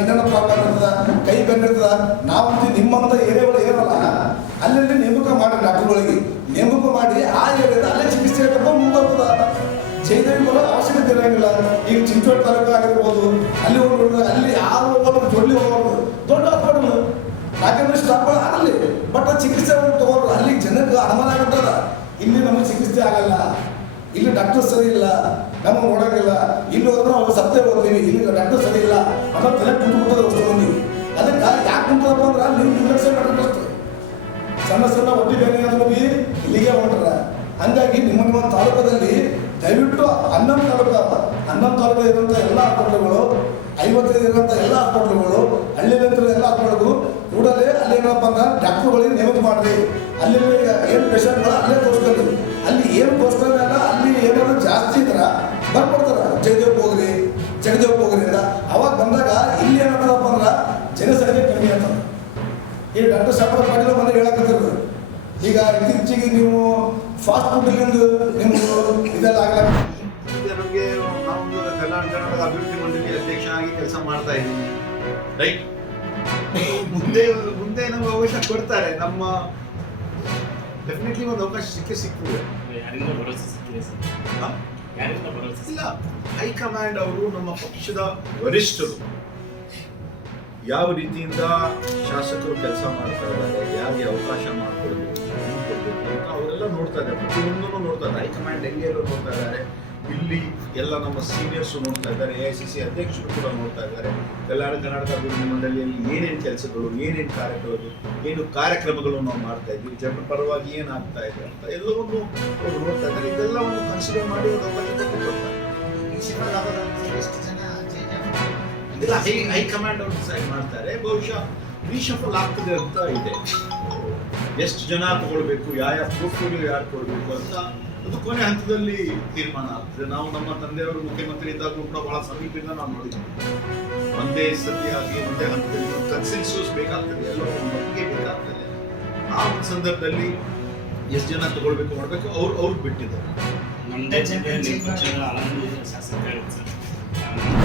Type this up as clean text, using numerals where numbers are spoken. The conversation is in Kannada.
ಇನ್ನೊಂದು ಪ್ರಾಬ್ಲಮ್ ಇರ್ತದ, ಕೈ ಬೆನ್ನಿರ್ತದ. ನಾವಂತೂ ನಿಮ್ಮಂತ ಏರಿಯಾಗಳು ಏನಲ್ಲ ಅಲ್ಲಿ ನೇಮಕ ಮಾಡಿ ಡಾಕ್ಟರ್ಗಳಿಗೆ ನೇಮಕ ಮಾಡಿ ಆ ಏರಿಯಾದ ಅಲ್ಲೇ ಚಿಕಿತ್ಸೆ ಮುಂದುವರ್ತದ. ಜಯದೇವಿ ಬರೋ ಅವಶ್ಯಕತೆ ಇರೋಂಗಿಲ್ಲ. ಈಗ ಚಿಂಚೋಳಿ ತಾಲೂಕು ಆಗಿರ್ಬೋದು, ಅಲ್ಲಿ ಹೋಗ್ಬಿಡ್ದು, ಅಲ್ಲಿ ಯಾರು ಹೋಗೋದು ಜೊಡ್ಲಿ ಹೋಗೋದು ದೊಡ್ಡ ಹಾಸ್ಪಿಟಲ್, ಯಾಕಂದ್ರೆ ಸ್ಟಾಫ್ಗಳು ಆಗಲಿ ಬಟ್ ಚಿಕಿತ್ಸೆ ತಗೋರು. ಅಲ್ಲಿ ಜನಕ್ಕೆ ಅನುಮಾನ ಆಗುತ್ತದ, ಇಲ್ಲಿ ನಮಗೆ ಚಿಕಿತ್ಸೆ ಆಗಲ್ಲ, ಇಲ್ಲಿ ಡಾಕ್ಟರ್ ಸರಿ ಇಲ್ಲ, ನಮಗೆ ನೋಡೋಂಗಿಲ್ಲ, ಇಲ್ಲಿ ಹೋದ್ರೆ ಅವ್ರು ಸತ್ಯ ಹೋಗ್ತೀವಿ, ಇಲ್ಲಿ ಡಾಕ್ಟರ್ ಸರಿ ಇಲ್ಲ ಅನ್ನೋ ತಲೆ ಕುಂತ್ಬಿಟ್ಟದ ಅಷ್ಟು ಮಂದಿ. ಅದಕ್ಕೆ ಯಾಕೆ ಕುಂತದಪ್ಪ ಅಂದ್ರೆ ನೀವು ನಿರ್ಲಕ್ಷ್ಯ ಮಾಡಬೇಕು. ಸಣ್ಣ ಸಣ್ಣ ಒಟ್ಟಿ ಬೇರೆ ಬಿ ಇಲ್ಲಿಗೆ ಹೊಂಟ್ರ. ಹಂಗಾಗಿ ನಿಮ್ಮ ತಾಲೂಕದಲ್ಲಿ ದಯವಿಟ್ಟು ಹನ್ನೊಂದು ತಾಲೂಕು ಇರುವಂಥ ಎಲ್ಲ ಹಾಸ್ಪಿಟ್ಲ್ಗಳು, 55 ಇರುವಂಥ ಎಲ್ಲ ಹಾಸ್ಪಿಟ್ಲ್ಗಳು, ಹಳ್ಳಿಯಂತ್ರ ಎಲ್ಲ ಹಾಸ್ಪಿಟ್ಲ್ಗಳು ಕೂಡಲೇ ಅಲ್ಲಿ ಏನಪ್ಪ ಅಂದ್ರೆ ಡಾಕ್ಟರ್ಗಳಿಗೆ ನೇಮಕ ಮಾಡಿರಿ. ಅಲ್ಲಿ ಏನು ಪೇಷಂಟ್ಗಳು ಅಲ್ಲೇ ತೋರಿಸ್ಕೊಂಡು, ಅಲ್ಲಿ ಏನು ತೋರಿಸ್ತಾರೆ ಅಲ್ಲ, ಅಲ್ಲಿ ಏನಾದ್ರು ಜಾಸ್ತಿ ಇದ್ರೆ ಬರ್ಕೊಡ್ತಾರೆ, ಜಗದೇವ್ಗೆ ಹೋಗ್ರಿ ಅಂತ. ಅವಾಗ ಬಂದಾಗ ಇಲ್ಲಿ ಏನಾಗ್ತದಪ್ಪ ಅಂದ್ರೆ ಜನಸಂಖ್ಯೆ ಕಮ್ಮಿ ಆಗ್ತದೆ. ಈ ಡಾಕ್ಟರ್ ಶಾಮರ ಪಾಟೀಲ್ ಮನೆ ಹೇಳಕತ್ತಿದ್ರು, ಈಗ ಇತ್ತೀಚೆಗೆ ನೀವು ಫಾಸ್ಟ್ ಫುಡ್ಲಿಂದು ನಿಮ್ಗೆ ಇದೆಲ್ಲ ಆಗಲ್ಲ. ನಮಗೆ ನಾವೊಂದು ಕಲ್ಯಾಣ ಕರ್ನಾಟಕ ಅಭಿವೃದ್ಧಿ ಮಂಡಳಿ ಅಧ್ಯಕ್ಷನಾಗಿ ಕೆಲಸ ಮಾಡ್ತಾ ಇದ್ದೀನಿ, ರೈಟ್. ಮುಂದೆ ನಮ್ಗೆ ಅವಕಾಶ ಕೊಡ್ತಾರೆ, ನಮ್ಮ ಡೆಫಿನೆಟ್ಲಿ ಒಂದು ಅವಕಾಶ ಸಿಗ್ತದೆ. ಇಲ್ಲ, ಹೈಕಮಾಂಡ್ ಅವರು ನಮ್ಮ ಪಕ್ಷದ ವರಿಷ್ಠರು ಯಾವ ರೀತಿಯಿಂದ ಶಾಸಕರು ಕೆಲಸ ಮಾಡ್ತಾ ಇದ್ದಾರೆ, ಯಾರಿಗೆ ಅವಕಾಶ ಮಾಡಿಕೊಡ್ಬೇಕು ಅಂತ ಅವರೆಲ್ಲ ನೋಡ್ತಾ ಇದ್ದಾರೆ. ಪ್ರತಿಯೊಂದನ್ನು ನೋಡ್ತಾ ಇದ್ದಾರೆ. ಹೈಕಮಾಂಡ್ ಹೆಂಗೆ ನೋಡ್ತಾ ಇದ್ದಾರೆ, ಇಲ್ಲಿ ಎಲ್ಲ ನಮ್ಮ ಸೀನಿಯರ್ಸು ನೋಡ್ತಾ ಇದ್ದಾರೆ, AICC ಅಧ್ಯಕ್ಷರು ಕೂಡ ನೋಡ್ತಾ ಇದ್ದಾರೆ. ಕಲ್ಯಾಣ ಕರ್ನಾಟಕ ಅಭಿವೃದ್ಧಿ ಮಂಡಳಿಯಲ್ಲಿ ಏನೇನು ಕೆಲಸಗಳು, ಏನೇನು ಕಾರ್ಯಕ್ರಮಗಳು ನಾವು ಮಾಡ್ತಾ ಇದ್ದೀವಿ, ಜನರ ಪರವಾಗಿ ಏನಾಗ್ತಾ ಇದೆ ಅಂತ ಎಲ್ಲವನ್ನು ಅವರು ನೋಡ್ತಾ ಇದ್ದಾರೆ. ಇದೆಲ್ಲವನ್ನು ಕನ್ಸಿಡರ್ ಮಾಡಿ ಒಂದು ಅವಕಾಶ ಕೊಡ್ತಾರೆ. ಇದೆಲ್ಲ ಹೈಕಮಾಂಡ್ ಅವರು ಡಿಸೈಡ್ ಮಾಡ್ತಾರೆ. ಬಹುಶಃ ರೀಶಫಲ್ ಆಗ್ತದೆ ಅಂತ ಇದೆ. ಎಷ್ಟು ಜನ ತಗೊಳ್ಬೇಕು, ಯಾವ ಪೋರ್ಟ್ಫೋಲಿಯೋ ಯಾರು ಕೊಡಬೇಕು ಅಂತ ಅದು ಕೊನೆ ಹಂತದಲ್ಲಿ ತೀರ್ಮಾನ ಆಗ್ತದೆ. ನಾವು ನಮ್ಮ ತಂದೆಯವರು ಮುಖ್ಯಮಂತ್ರಿ ಇದ್ದಾಗಲೂ ಕೂಡ ಬಹಳ ಸಮೀಪದಿಂದ ನಾವು ನೋಡಿದ್ವಿ. ಒಂದೇ ಸತಿಯಾಗಿ ಒಂದೇ ಹಂತದಲ್ಲಿ ಕನ್ಸೆನ್ಸಸ್ ಬೇಕಾಗ್ತದೆ, ಎಲ್ಲರೂ ಒಟ್ಟಿಗೆ ಬೇಕಾಗ್ತದೆ. ಆ ಒಂದು ಸಂದರ್ಭದಲ್ಲಿ ಎಷ್ಟು ಜನ ತಗೊಳ್ಬೇಕು ಮಾಡಬೇಕು ಅವ್ರು ಬಿಟ್ಟಿದ್ದಾರೆ.